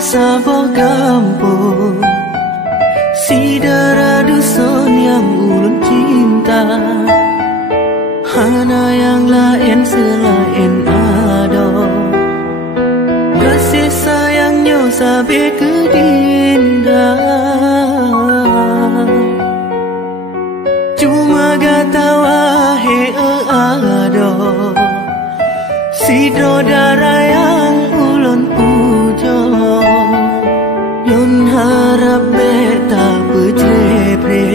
sabah kampung, si darah dusun yang ulun cinta. Hana yang lain selain ado, kasih sayangnya sampai ke dinda. Cuma gata wahe ado, si darah yang ulun pujo. Lun harap beta berjepre,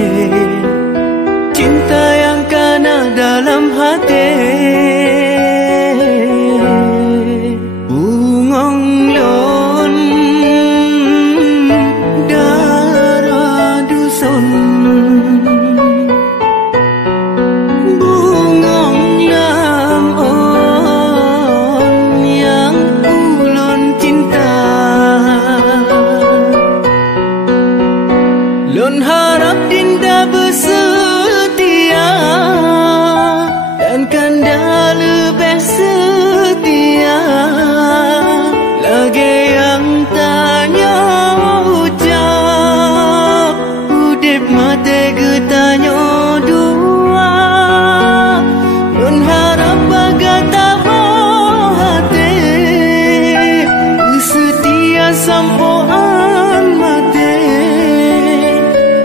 cinta yang kana dalam hati. Bungong lon darah dusun, bungong lam on yang ulun cinta. Lun harap dinda bersetia dan kanda lebih setia. Lagi yang tanya ucap, udip mati getanya dua. Lun harap bagata hati, setia sampoan mati.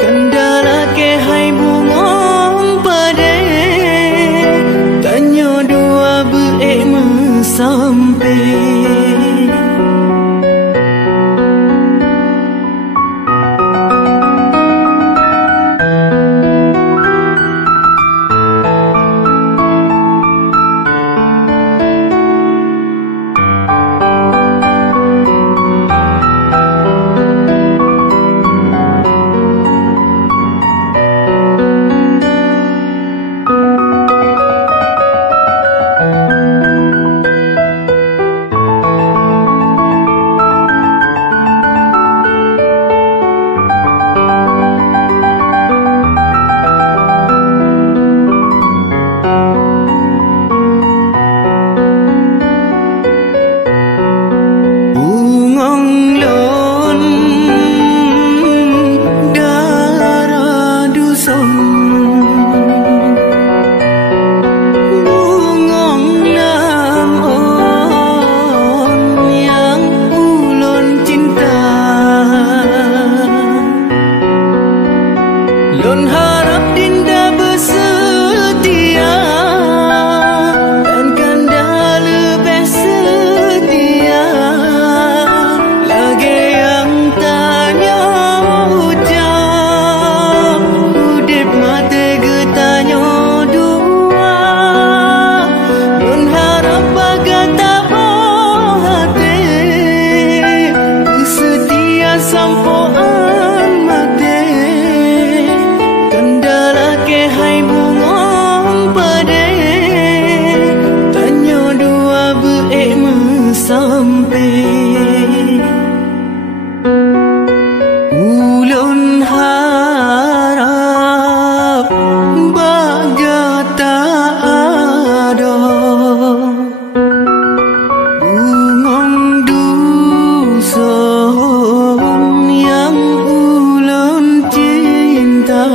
Kendala ke hai bungong pade, tanya dua beek sampai. Lun harap dinda bersetia dan kanda lebih setia. Lagi yang tanya ucap, udip mati getanya dua. Lun harap bagata hati, setia sampoan mati. Kendala ke hai bungong pade, tanya dua beek sampai. Ulun harap bagata ado, bungong dusun yang ulun cinta.